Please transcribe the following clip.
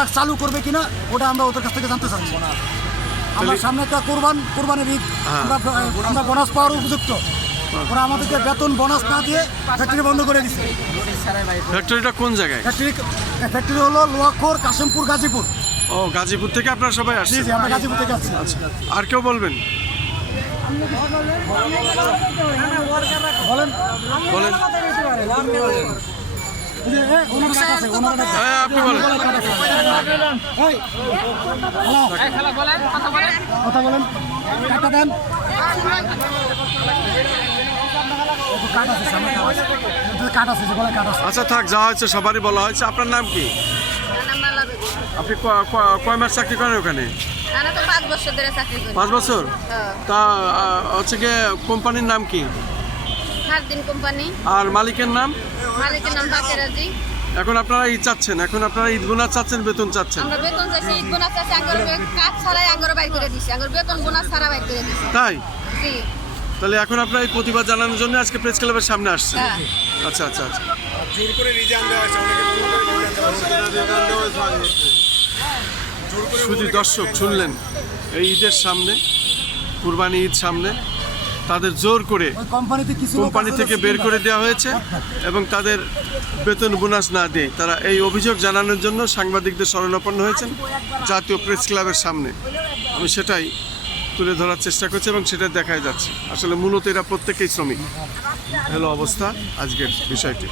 তারা চালু করবে কিনা ওটা আমরা ওদের কাছ থেকে জানতে চাচ্ছি। আমরা সামনে একটা কোরবানির ঈদ, আমরা বোনাস পাওয়ার উপযুক্ত। ওরা আমাদেরকে বেতন বোনাস না দিয়ে ফ্যাক্টরি বন্ধ করে দিচ্ছে। ফ্যাক্টরিটা কোন জায়গায়? ফ্যাক্টরি হলো লোহাখোর, কাশিমপুর, গাজীপুর। ও, গাজীপুর থেকে আপনারা সবাই জি আসছেন? জি, আমরা গাজীপুর থেকে আসছি। আচ্ছা, আর কেউ বলবেন? বলেন বলেন। হ্যাঁ, আপনি বলেন। কথা বলেন, টাকা দেন। কাঠ আছে, যে বলে কাঠ আছে। আচ্ছা থাক, যা হয়েছে সবারই বলা হয়েছে। আপনার নাম কি? আপনি কয় মাস চাকরি করেন ওখানে? 5 বছর ধরে চাকরি করি। 5 বছর? তা হচ্ছে গিয়ে কোম্পানির নাম কি? দিন কোম্পানি। আর মালিকের নাম? মালিকের নাম বাকেরাজি। এখন আপনারা ঈদ চাচ্ছেন, এখন আপনারা ঈদ বোনাস চাচ্ছেন, বেতন চাচ্ছেন? আমরা বেতন চাইছি, ঈদ বোনাস চাইছি, কাজ ছাড়াই আঙ্গর বাইর করে দিছি, আঙ্গর বেতন বোনাস ছাড়া বাইর করে দিছি। তাই? জি। তাহলে এখন আপনারা এই প্রতিবাদ জানানোর জন্য আজকে প্রেস ক্লাবের সামনে আসছেন? হ্যাঁ। আচ্ছা আচ্ছা আচ্ছা। জোর করে রিজাইন দেওয়া হয়েছে, অনেকে জোর করে রিজাইন দেওয়া হয়েছে। শুধু দর্শক শুনলেন, এই ঈদের সামনে, কুরবানি ঈদ সামনে, তাদের জোর করে কোম্পানি থেকে বের করে দেওয়া হয়েছে এবং তাদের বেতন বোনাস না দিয়ে তারা এই অভিযোগ জানানোর জন্য সাংবাদিকদের শরণাপন্ন হয়েছেন জাতীয় প্রেস ক্লাবের সামনে। আমি সেটাই তুলে ধরার চেষ্টা করছি এবং সেটা দেখাই যাচ্ছে। আসলে মূলত এরা প্রত্যেকেই শ্রমিক। হলো অবস্থা আজকের বিষয়টি।